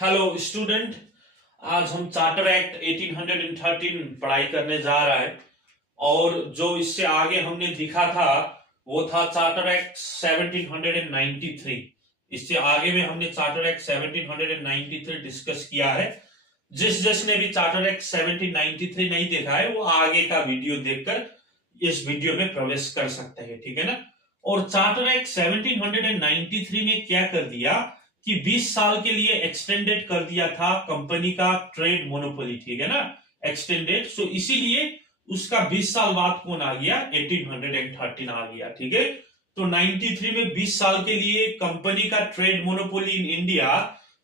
Hello student. आज हम charter act 1813 पढ़ाई करने जा रहा है और जो इससे आगे हमने लिखा था वो था चार्टर एक्ट 1793। इससे आगे में हमने चार्टर एक्ट 1793 डिस्कस किया है। जिसने भी चार्टर एक्ट 1793 नहीं देखा है वो आगे का वीडियो देखकर इस वीडियो में प्रवेश कर सकते हैं, ठीक है ना। और चार्टर एक्ट 1793 ने क्या कर दिया कि 20 साल के लिए एक्सटेंडेड कर दिया था कंपनी का ट्रेड मोनोपोली, ठीक है ना, एक्सटेंडेड। सो इसीलिए उसका 20 साल बाद कौन आ गया, 1813 आ गया, ठीक है। तो 93 में 20 साल के लिए कंपनी का ट्रेड मोनोपोली इन इंडिया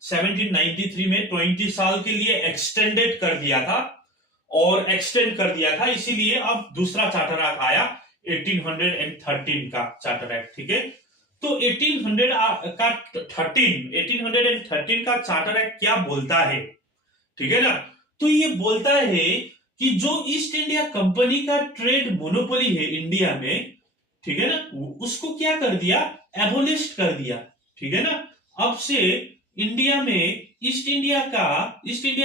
1793 में 20 साल के लिए एक्सटेंडेड कर दिया था और एक्सटेंड कर दिया था, इसीलिए अब दूसरा चार्टर एक्ट आया 1813 का चार्टर एक्ट, ठीक है। तो 1813 का चार्टर एक्ट क्या बोलता है, ठीक है ना। तो ये बोलता है कि जो ईस्ट इंडिया कंपनी का ट्रेड मोनोपोली है इंडिया में, ठीक है ना, उसको क्या कर दिया, एबोलिश कर दिया, ठीक है ना। अब से इंडिया में ईस्ट इंडिया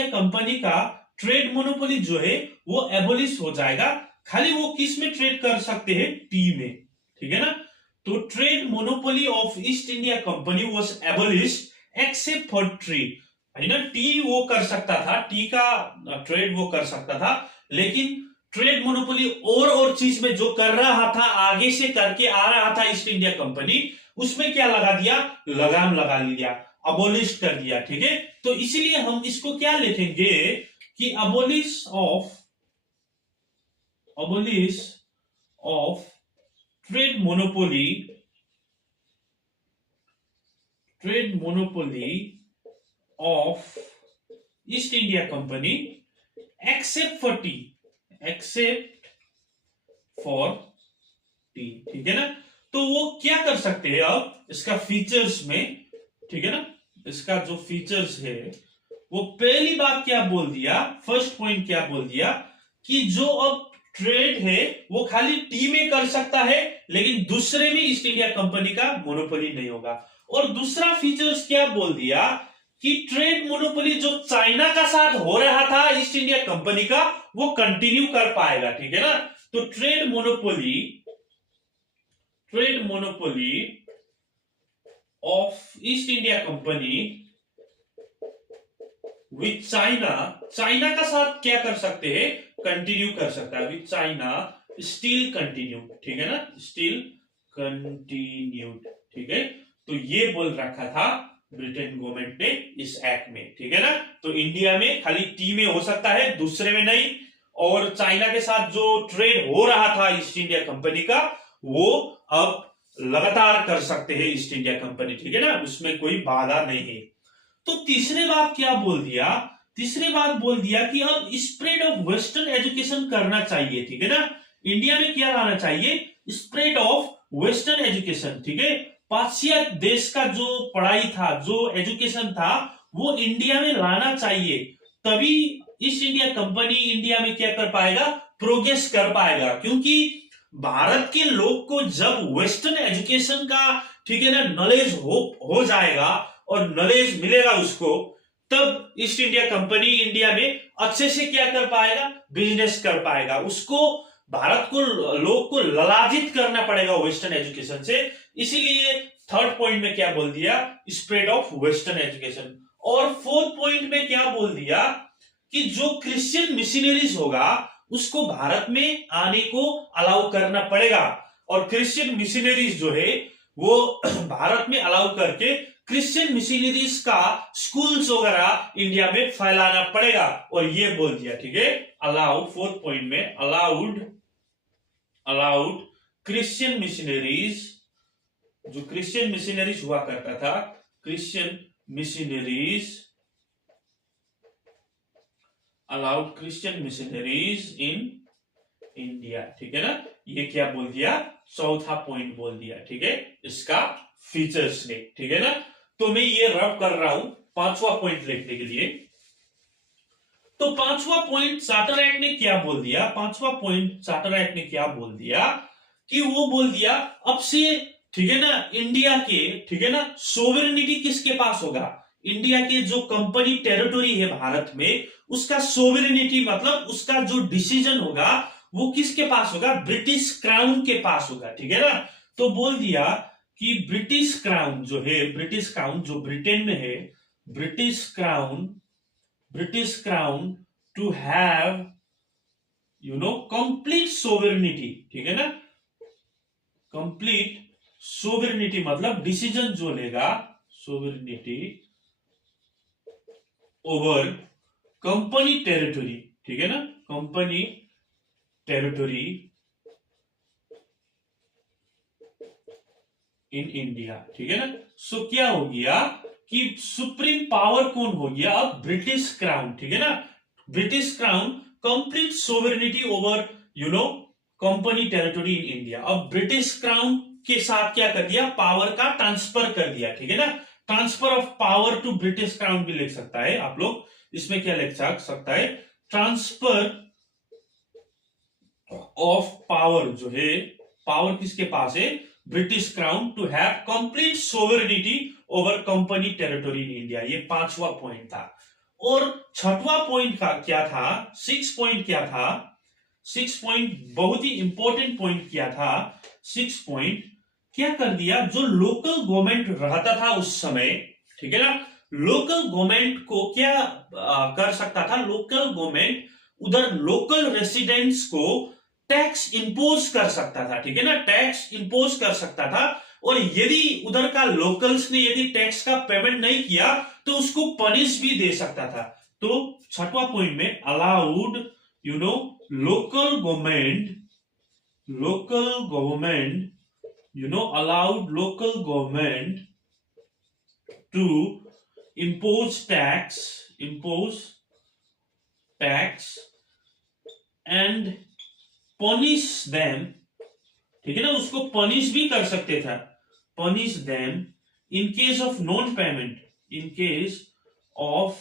कंपनी का ट्रेड मोनोपोली जो है वो एबोलिश हो जाएगा। खाली वो किस में ट्रेड कर सकते हैं, टी में, ठीक है ना। तो trade monopoly of east India company was एबोलिश्ड except for tree, है ना। टी वो कर सकता था, टी का ट्रेड वो कर सकता था, लेकिन ट्रेड मोनोपोली और चीज में जो कर रहा था, आगे से करके आ रहा था ईस्ट इंडिया कंपनी, उसमें क्या लगा दिया, लगाम लगा लिया, अबोलिश कर दिया, ठीक है। तो इसीलिए हम इसको क्या लिखेंगे कि abolish of trade monopoly of east India company except for T, ठीक है ना। तो वो क्या कर सकते हैं, अब इसका फीचर्स में, ठीक है ना, इसका जो फीचर्स है वो पहली बात क्या बोल दिया, फर्स्ट पॉइंट क्या बोल दिया कि जो अब ट्रेड है वो खाली टी में कर सकता है, लेकिन दूसरे में ईस्ट इंडिया कंपनी का मोनोपोली नहीं होगा। और दूसरा फीचर्स क्या बोल दिया कि ट्रेड मोनोपोली जो चाइना का साथ हो रहा था ईस्ट इंडिया कंपनी का, वो कंटिन्यू कर पाएगा, ठीक है ना। तो trade monopoly of east India company with China का साथ क्या कर सकते हैं, कंटिन्यू कर सकता है, विथ चाइना स्टिल कंटिन्यू, ठीक है ना, स्टिल कंटिन्यूड, ठीक है। तो ये बोल रखा था ब्रिटेन गवर्नमेंट ने इस एक्ट में, ठीक है ना। तो इंडिया में खाली टी में हो सकता है, दूसरे में नहीं। और चाइना के साथ जो ट्रेड हो रहा था ईस्ट इंडिया कंपनी का, वो अब लगातार कर सकते हैं ईस्ट इंडिया कंपनी, ठीक है ना, उसमें कोई बाधा नहीं है। तो तीसरी बात बोल दिया कि अब स्प्रेड ऑफ वेस्टर्न एजुकेशन करना चाहिए, ठीक है ना। इंडिया में क्या लाना चाहिए, स्प्रेड ऑफ वेस्टर्न एजुकेशन, ठीक है। पाश्चात्य देश का जो पढ़ाई था, जो एजुकेशन था, वो इंडिया में लाना चाहिए, तभी ईस्ट इंडिया कंपनी इंडिया में क्या कर पाएगा, प्रोग्रेस कर पाएगा। क्योंकि भारत के लोग को जब वेस्टर्न एजुकेशन का, ठीक है ना, नॉलेज हो जाएगा और नॉलेज मिलेगा उसको, तब ईस्ट इंडिया कंपनी इंडिया में अच्छे से क्या कर पाएगा, बिजनेस कर पाएगा। उसको भारत को, लोग को ललाजित करना पड़ेगा वेस्टर्न एजुकेशन से। इसीलिए थर्ड पॉइंट में क्या बोल दिया, स्प्रेड ऑफ वेस्टर्न एजुकेशन। और फोर्थ पॉइंट में क्या बोल दिया कि जो क्रिश्चियन मिशनरीज होगा उसको भारत में आने को अलाउ करना पड़ेगा, और क्रिश्चियन मिशनरीज जो है वो भारत में अलाउ करके क्रिश्चियन मिशनरीज का स्कूल्स वगैरह इंडिया में फैलाना पड़ेगा। और ये बोल दिया, ठीक है, अलाउ, फोर्थ पॉइंट में अलाउड क्रिश्चियन मिशनरीज, जो क्रिश्चियन मिशनरीज हुआ करता था, Christian missionaries allowed Christian missionaries in India, ठीक है ना। ये क्या बोल दिया, चौथा पॉइंट बोल दिया, ठीक है, इसका फीचर्स ने, ठीक है ना। तो मैं ये रब कर रहा हूं पांचवा पॉइंट लिखने के लिए। तो पांचवा पॉइंट चार्टर एक्ट ने क्या बोल दिया, कि वो बोल दिया अब से, ठीक है ना, इंडिया के, ठीक है ना, सोवरेनिटी किसके पास होगा, इंडिया के जो कंपनी टेरिटोरी है भारत में, उसका सोवरेनिटी मतलब उसका जो डिसीजन होगा वो किसके पास होगा, ब्रिटिश क्राउन के पास होगा, ठीक है ना। तो बोल दिया कि ब्रिटिश क्राउन जो है, ब्रिटिश क्राउन जो ब्रिटेन में है, British crown to have complete sovereignty, ठीक है ना। कंप्लीट सोवरेनिटी मतलब डिसीजन जो लेगा, सोवरेनिटी ओवर कंपनी टेरिटोरी, ठीक है ना, कंपनी टेरिटोरी इन इंडिया, ठीक है ना। सो क्या हो गया कि सुप्रीम पावर कौन हो गया, अब ब्रिटिश क्राउन, ठीक है ना। British crown complete sovereignty over company territory in India. अब ब्रिटिश क्राउन के साथ क्या कर दिया, पावर का ट्रांसफर कर दिया, ठीक है ना। Transfer of power to British crown भी लिख सकता है आप लोग, इसमें क्या लिख सकता है, ट्रांसफर ऑफ पावर जो है, पावर किसके पास है, British crown to have complete sovereignty over company territory in India. ये पांचवा पॉइंट था। और छठवां पॉइंट का क्या था, 6 पॉइंट क्या था, 6 पॉइंट बहुत ही इंपॉर्टेंट पॉइंट क्या था। 6 पॉइंट क्या कर दिया, जो लोकल गवर्नमेंट रहता था उस समय, ठीक है ना, लोकल गवर्नमेंट को क्या कर सकता था, लोकल गवर्नमेंट उधर लोकल रेसिडेंट्स को टैक्स इंपोज कर सकता था, ठीक है ना, टैक्स इंपोज कर सकता था। और यदि उधर का लोकल्स ने यदि टैक्स का पेमेंट नहीं किया तो उसको पनिश भी दे सकता था। तो छठवां पॉइंट में allowed local government allowed local government to impose tax and punish them, ठीक है ना, उसको पनिश भी कर सकते थे, punish them in case of non payment, in case of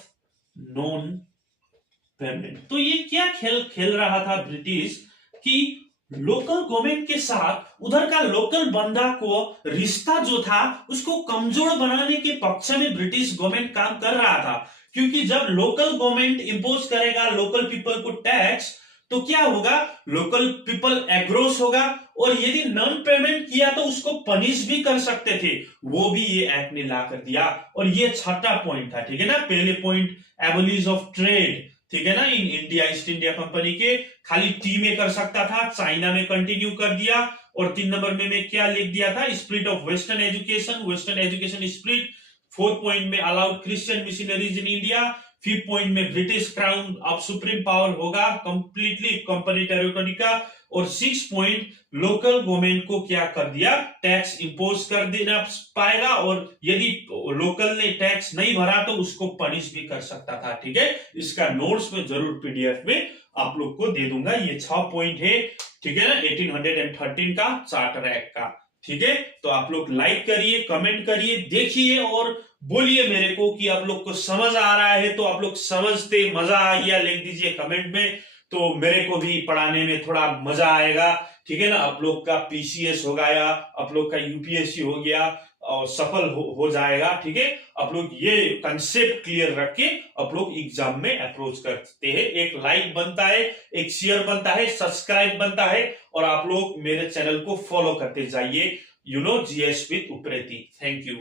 non payment। तो ये क्या खेल रहा था ब्रिटिश कि लोकल गवर्नमेंट के साथ उधर का लोकल बंदा को रिश्ता जो था उसको कमजोर बनाने के पक्ष में ब्रिटिश गवर्नमेंट काम कर रहा था। क्योंकि जब लोकल गवर्नमेंट इंपोज करेगा लोकल पीपल को टैक्स, तो क्या होगा, लोकल पीपल एग्रोस होगा, और यदि नॉन पेमेंट किया तो उसको पनिश भी कर सकते थे, वो भी ये एक्ट ने ला कर दिया। और ये छठा पॉइंट था, ठीक है ना। पहले पॉइंट एबोलिश ऑफ ट्रेड, ठीक है ना, in India, east India company के खाली टी में कर सकता था, चाइना में कंटिन्यू कर दिया। और 3 नंबर में क्या लिख दिया था, split of western education split. 4th point में allowed Christian missionaries in India. 5th point में ब्रिटिश क्राउन अब सुप्रीम पावर होगा कंप्लीटली कंपनी टेरिटोरी का। और 6th पॉइंट लोकल गवर्नमेंट को क्या कर दिया, टैक्स इंपोज कर देना पाएगा, और यदि लोकल ने टैक्स नहीं भरा तो उसको पनिश भी कर सकता था, ठीक है। इसका नोट्स में जरूर पीडीएफ में आप लोग को दे दूंगा। ये 6 पॉइंट है, ठीक है ना, 1813 का चार्टर एक्ट का, ठीक है। तो आप लोग लाइक करिए, कमेंट करिए, देखिए और बोलिए मेरे को कि आप लोग को समझ आ रहा है। तो आप लोग समझते मजा आ गया लिख दीजिए कमेंट में, तो मेरे को भी पढ़ाने में थोड़ा मजा आएगा, ठीक है ना। आप लोग का पीसीएस हो गया, आप लोग का यूपीएससी हो गया और सफल हो जाएगा, ठीक है। आप लोग ये कंसेप्ट क्लियर रख के आप लोग एग्जाम में अप्रोच करते हैं। एक लाइक बनता है, एक शेयर बनता है, सब्सक्राइब बनता है, और आप लोग मेरे चैनल को फॉलो करते जाइए, GS with Upreti. Thank you.